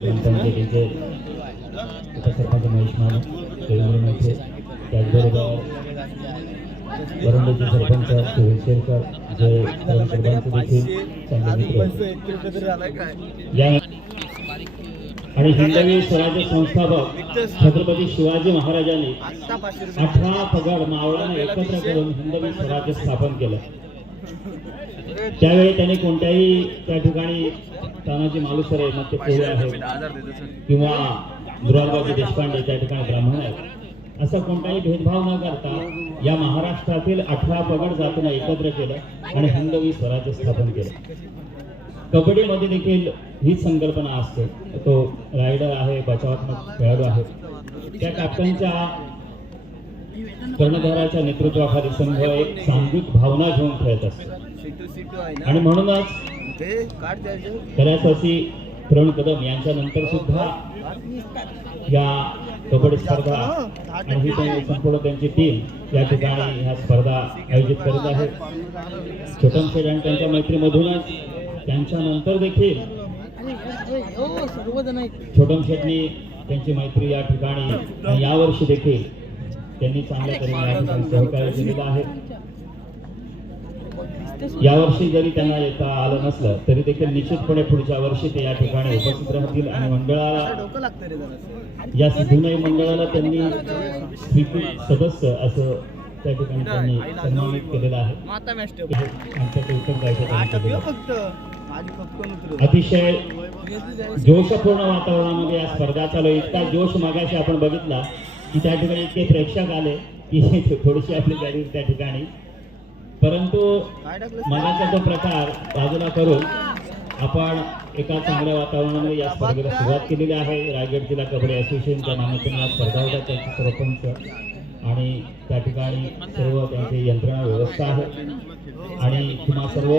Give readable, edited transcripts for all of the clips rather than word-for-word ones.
ग्रामपंचायतीचे उपसरपंच महेश माने, त्याचबरोबर वरंडीचे सरपंच सुरेश शेरकर जे सरपंच देखील आणि हिंदवी स्वराज्य संस्थापक छत्रपती शिवाजी महाराजांनी 18 पगड मावळ्यांना एकत्र करून हिंदवी स्वराज्य स्थापन केलं। त्यावेळी त्यांनी कोणत्याही त्या ठिकाणी तानाजी मालुसरे मग ते कोळी आहेत किंवा दुराळबाजी देशपांडे त्या ठिकाणी ब्राह्मण आहेत असा कोणताही भेदभाव न करता या महाराष्ट्रातील 18 पगड जातींना एकत्र केलं आणि हिंदवी स्वराज्य स्थापन केलं। कबड्डीमध्ये देखील हीच संकल्पना असते। तो रायडर आहे, बचावात्मक खेळाडू आहे, त्या कॅप्टनच्या कर्णधाराच्या नेतृत्वाखाली संघ एक सांघिक भावना घेऊन खेळत असतो आणि म्हणूनच खऱ्यासाठी प्रवीण कदम यांच्या नंतर सुद्धा या कबड्डी स्पर्धा आणि ही संपूर्ण त्यांची टीम या ठिकाणी ह्या स्पर्धा आयोजित करत आहे। छोटम शेठ आणि त्यांच्या मैत्रीमधूनच त्यांच्या नंतर देखील छोटम शेठनी त्यांची मैत्री या ठिकाणी यावर्षी देखील त्यांनी चांगल्या तऱ्हेने या ठिकाणी सहकार्य दिलेलं आहे। यावर्षी जरी त्यांना येता आलं नसलं तरी देखील निश्चितपणे पुढच्या वर्षी ते या ठिकाणी उपस्थित राहतील आणि मंडळाला या सिद्धूनई मंडळाला त्यांनी सदस्य असं त्या ठिकाणी त्यांनी सन्मानित केलेलं आहे। अतिशय जोशपूर्ण वातावरणामध्ये या स्पर्धा चालू आहे। इतका जोश मागाशी आपण बघितला की त्या ठिकाणी इतके प्रेक्षक आले की थोडीशी आपली गाडी त्या ठिकाणी, परंतु मनाचा तो प्रकार बाजूला करून आपण एका चांगल्या वातावरणामध्ये या स्पर्धेला सुरुवात केलेली आहे। रायगड जिल्हा कबड्डी असोसिएशनच्या नामांकित या स्पर्धा होत्या, त्यांचे सरपंच आणि त्या ठिकाणी सर्व त्यांची यंत्रणा व्यवस्था आहे आणि किंवा सर्व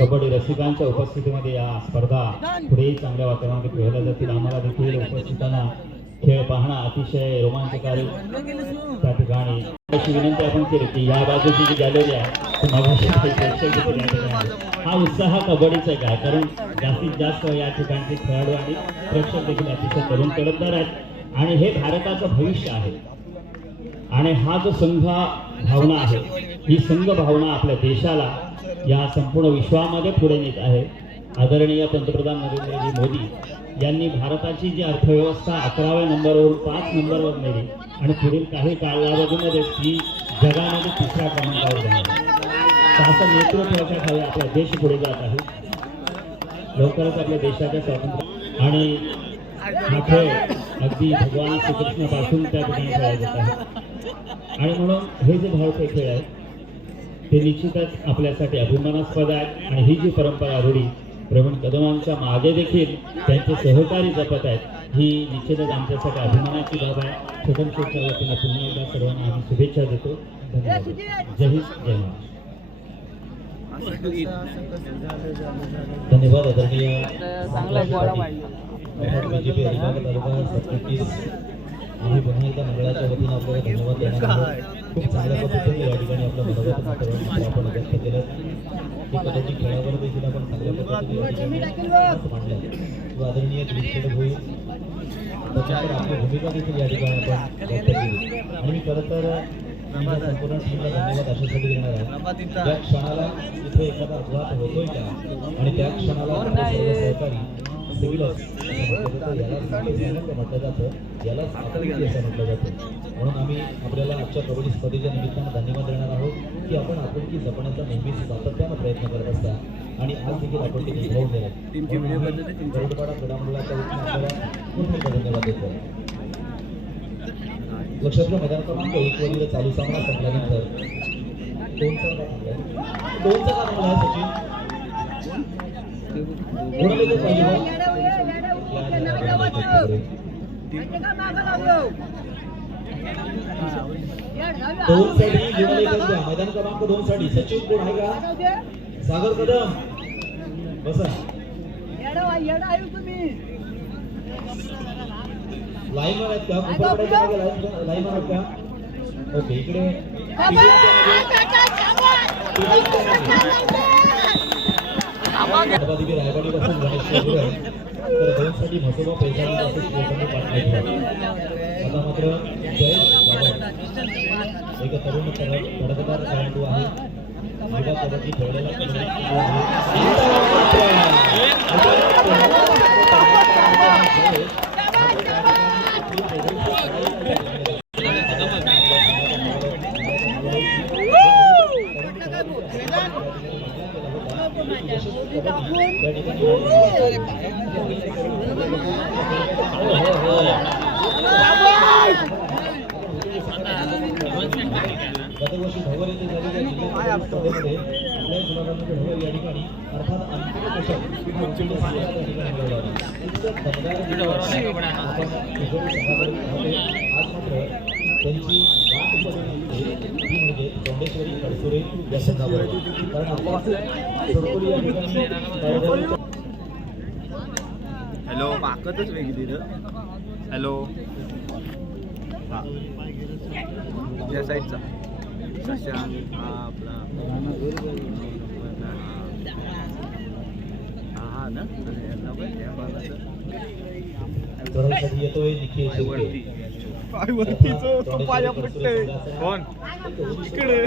कबड्डी रसिकांच्या उपस्थितीमध्ये या स्पर्धा पुढेही चांगल्या वातावरणात खेळल्या जातील। आम्हाला देखील उपस्थितांना खेळ पाहणं अतिशय रोमांचकारी त्या ठिकाणी अशी विनंती आपण केली की या बाजूची जी गॅलरी आहे हा उत्साह कबड्डीचा काय, कारण जास्तीत जास्त या ठिकाणचे खेळाडू आणि प्रेक्षक देखील अतिशय तरुण तडफदार आहेत आणि हे भारताचं भविष्य आहे आणि हा जो संघ भावना आहे ही संघ भावना आपल्या देशाला या संपूर्ण विश्वामध्ये पुढे नेत आहे। आदरणीय पंतप्रधान नरेंद्र मोदी यांनी भारताची जी अर्थव्यवस्था 11व्या नंबरवरून 5 नंबरवर नेली आणि पुढील काही कालावधीमध्ये ती जगामध्ये 3ऱ्या क्रमांकावर जाणार। असं नेतृत्वाच्या खाली आपला देश पुढे जात आहे। लवकरच आपल्या देशाच्या स्वातंत्र्य आणि हा खेळ अगदी भगवान श्रीकृष्णापासून त्या ठिकाणी खेळला जात आहे आणि म्हणून हे जे भारतीय खेळ आहे ते निश्चितच आपल्यासाठी अभिमानास्पद आहे आणि ही जी परंपरा रूढी प्रवीण कदमांच्या मागे देखील त्यांचे सहकारी जपत आहेत ही निश्चितच आमच्यासाठी अभिमानाची बाब आहे। छोटम शेठच्या वतीने पुन्हा एकदा सर्वांना आम्ही शुभेच्छा देतो। धन्यवाद। जय हिंद, जय महाराष्ट्र। धन्यवाद आदरणीय बीजेपी अलिबाग तालुका सरचिटणीस, आम्ही पुन्हा एकदा मंडळाच्या वतीने आपल्याला धन्यवाद देणार आहोत। खूप चांगल्या पद्धतीने या ठिकाणी आपलं मनोगत आपण व्यक्त केलं की कदाचित खेळावर देखील आपण चांगल्या पद्धतीने मांडलं। आदरणीय क्रिकेट होईल त्याच्यावर आपली भूमिका देखील या ठिकाणी आपण व्यक्त केली आणि मी खरं तर संपूर्ण टीमला धन्यवाद अशासाठी देणार आहे त्या क्षणाला इथे एखादा अपघात होतोय का आणि त्या क्षणाला सहकारी सिव्हिल म्हटलं जातं, याला आपुलकी असं म्हटलं जातं। म्हणून आम्ही आपल्याला आजच्या कबड्डी स्पर्धेच्या निमित्तानं धन्यवाद देणार आहोत की आपण आपुलकी जपण्याचा नेहमीच सातत्यानं प्रयत्न करत असता आणि आज देखील आपण ते निभावून दिलं। गरुडपाडा क्रीडामंडळाच्या वतीने आपल्याला खूप खूप धन्यवाद देतो। लक्षात मैदान क्रमांक 1 वरील चालू सामना संपल्यानंतर 2चा का थांबला आहे सचिन? कोणाला पाहिजे दोन साठी मैदान क्रमांक 2 साठी सचिन कोण आहे का? सागर कदम बसा लाईनवर आहेत का? कुठे लाईनवर आहेत का? ओके इकडे रायवाडी पासून गणेश तर दोनसाठी म्हसोबा पैशाने तसेच शिवसंघ पाठवायचे. आता मात्र जयेश बाबर एक तरुण तडफदार खेळाडू आहे. युवा कबड्डी खेळलेला गतवर्षी धवल येथे झालेल्या जिल्हा स्पर्धेमध्ये आपल्या जुनागडमध्ये धवल या ठिकाणी अर्थात अंतिम चषक आज मात्र त्यांची गाठ पडली ती म्हणजे चौंडेश्वरी कडसुरे या संघाबरोबर. कारण आपल्या सोडकोली या ठिकाणी हॅलो पाकतच वेगळी तिथं. हॅलो त्या साईडचा शशांक हा आपला हा ना साठी येतोय निखिल शेळके. पाया पडते कोण इकडे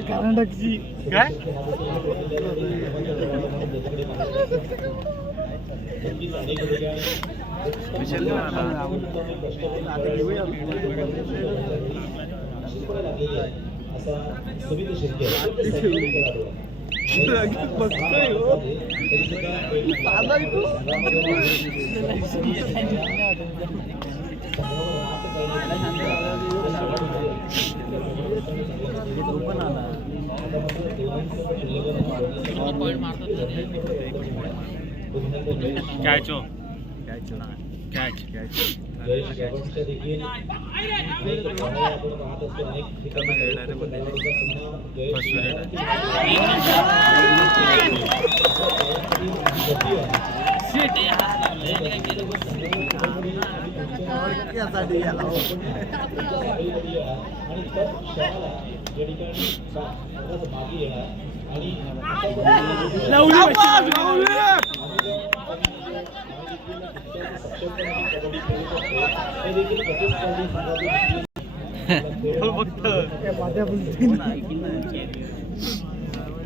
कर्नाटकची काय सुमित शिर्के कॅच कॅच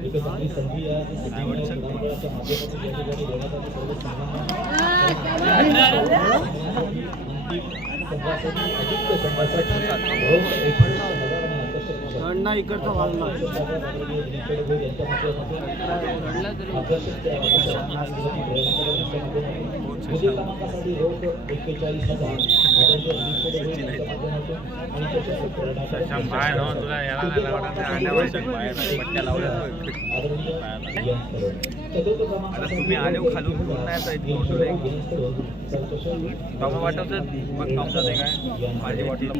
एक चांगली संधी या माध्यमातून अण्णा इकडचा वाजला तुम्ही आले खालून वाटत मग काय माझी वाटलं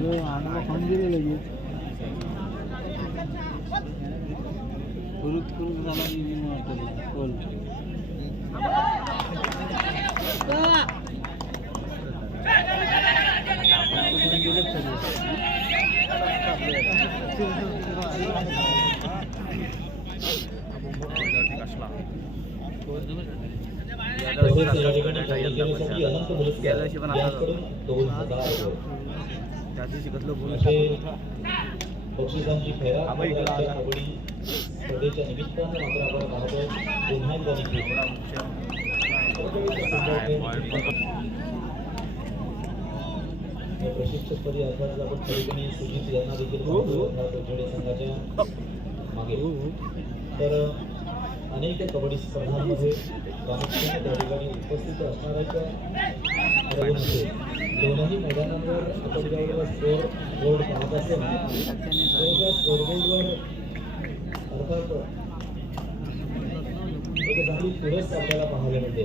बक्षिसांची फेरा कबड्डी स्पर्धेच्या निमित्तानं मात्र आपण पाहतोय पुन्हा प्रशिक्षकपदी अर्थात आपण ठिकाणी सुजित यांना देखील जोडे संघाच्या मागे. तर अनेक कबड्डी स्पर्धांमध्ये प्रामुख्याने त्या ठिकाणी उपस्थित असणाऱ्या दोनही मैदानांवर आपण ज्यावेळेला स्कोर बोर्ड पाहत असेल त्या स्कोर बोर्डवर अर्थात एक चांगली चुरस आपल्याला पाहायला मिळते.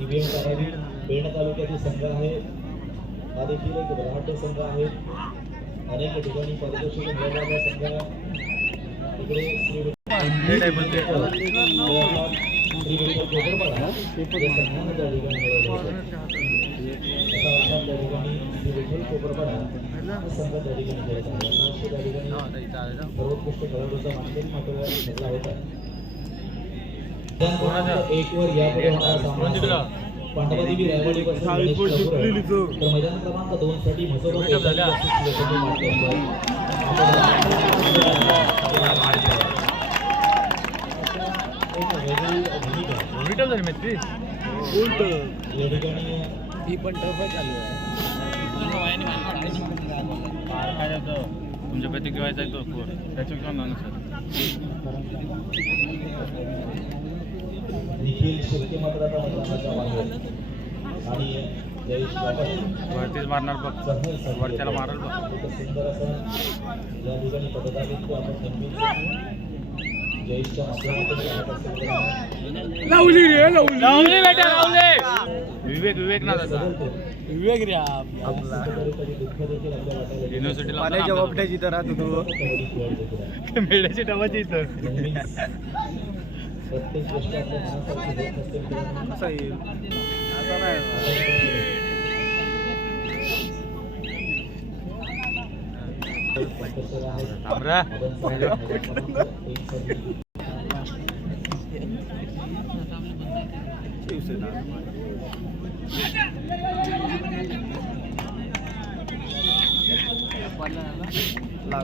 ईव्हीएम कारागीर पेण तालुक्यातील संघ आहे. हा देखील एक बलाढ्य संघ आहे. अनेक ठिकाणी पारितोषिक मिळवणारा संघ. इकडे श्री विठ्ठल कोपरपाडा या संघाने त्या ठिकाणी मिळवले. असा अर्थात त्या ठिकाणी श्री विठ्ठल कोपरपाडा हा संघ त्या ठिकाणी खेळत आहे. त्या ठिकाणी सर्वोत्कृष्ट खेळाडूचा मानकरी मात्र ठरला होता. एक वर यापुढे होणारा सामना पांडवादेवी रायवाडीपासून गणेश ठाकूर तर मैदान क्रमांक 2 साठी म्हसोबा या ठिकाणी ही पण टफ चालू आहे. तुमच्या प्रतिक्रियाचा आहे तो स्कोर त्याच्या निखिल शिर्के मात्र आता मैदानाच्या बाहेर आणि जयेश वरतीच मारणार बघ वरच्याला मारल बघ. एक सुंदर असा या ठिकाणी पदकाधित्य आपण नेहमीच जयेशच्या माध्यमातून लावले बेटा लावले. विवेक ना त्याचा विवेक रे आपला दुःख देखील आपल्या वाटायला युनिव्हर्सिटीला पाण्याच्या बाबट्याची तर राहत होतो मेड्याची डबाची इथं प्रत्येक गोष्ट आपल्या मनासारखी होत नसते मित्रांनो. असं येईल असं नाही पंकज आहे थांबरा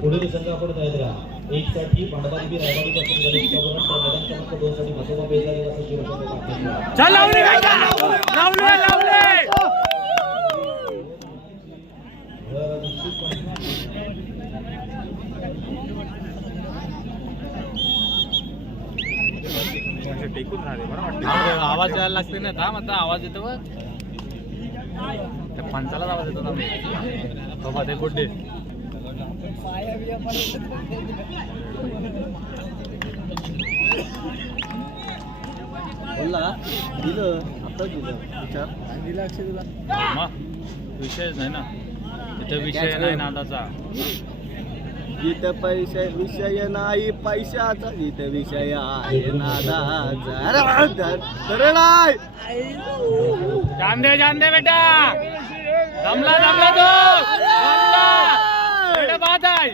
पुढील संघ आपण तयार राहा. 1 साठी पांडवादेवी रायवाडीपासून गणेश ठाकूर तर मैदान क्रमांक 2 साठी म्हसोबा बेजारी वासून शिवसेना चल लावले लावले लावले टेकून राहिले बरं वाटतं. आवाज यायला लागते ना थांब आता आवाज येतो बघ त्या पंचालाच आवाज येतो ना बाबा ते गुड्डे बोलला दिलं आता दिलं विचार दिला अक्षय तुला विषयच नाही ना इथं विषय नाही नादाचा. इथं पैसे विषय नाही पैशाचा इथं विषय आहे नादाचा. जान दे बेटा दमला तो दमला बेटा बात आहे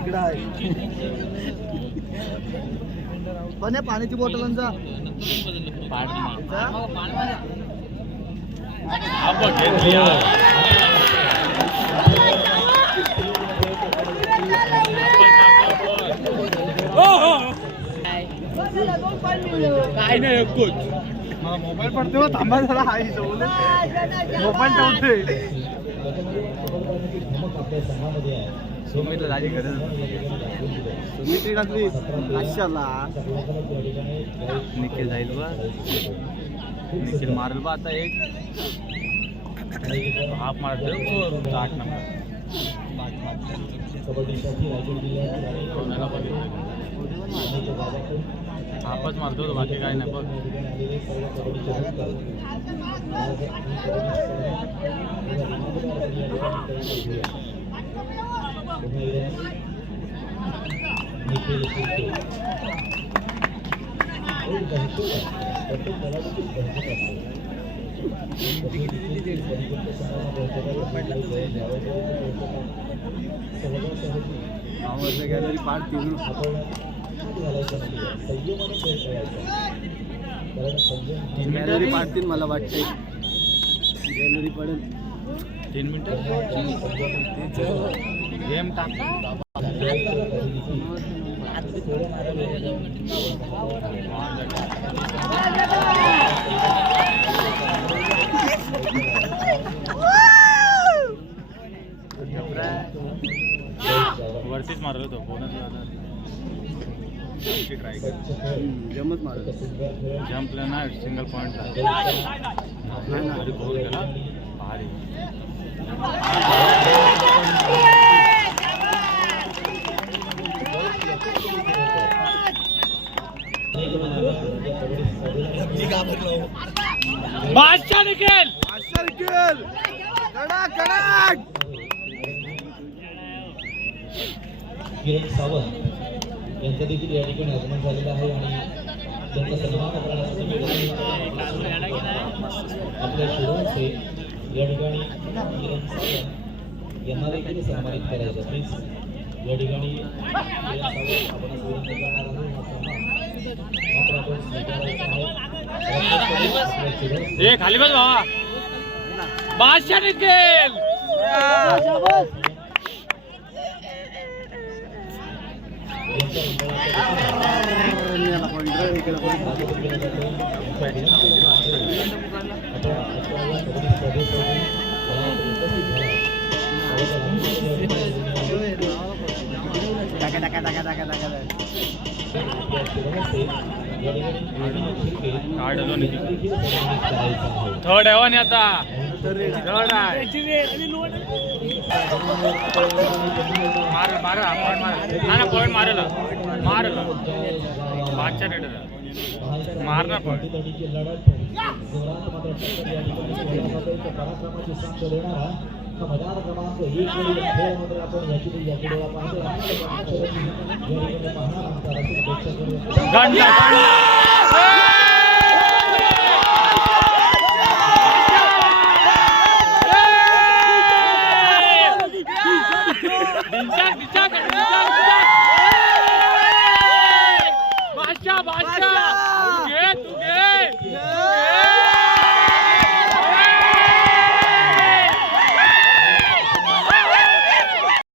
इकडं आहे पण पाण्याची बॉटलांचा काय नाही मोबाईल पडतो थांबा झाला मोबाईल ठेवते आपल्या संघामध्ये आहे. सुमितला जायची गरज सुमित्री टाकली कशाला निखिल जाईल बा निखिल मारेल बा आता एक हाफ मारतो 8 नंबर कबड्डीसाठी रायगड जिल्ह्यात हाफच मारतो बाकी काय नाही बघ गॅलरी पार्ट घेऊन गॅलरी पाडतील मला वाटते गॅलरी पडेल 3 मिनिटं गेम टाका वरतीच मारत होतो बोनस ट्राय कर जमच मारत जंपला ना सिंगल पॉईंटला भारी गोल केला भारी या कबड्डी स्पर्धेला बादशाह निकेल किरण सावंत यांचं देखील या ठिकाणी आगमन झालेलं आहे आणि त्यांचा सन्मान करण्यासाठी आपल्या शिरोंचे या ठिकाणी किरण सावंत यांना देखील सन्मानित करायचं प्लीज या ठिकाणी किरण सावंत आपण विनंती करणार आहोत हा सन्मान मात्र आपण स्वीकारायचा आहे आपल्या शिरोंचे ए खाली बस भावा बादशाह निकेल थर्ड आहे आणि आता थर्ड आहे मार ना पॉइंट मारेल बादशाह रेड मारना पण मैदान क्रमांक 1 वरील खेळामध्ये आपण याची पाहतो गंडा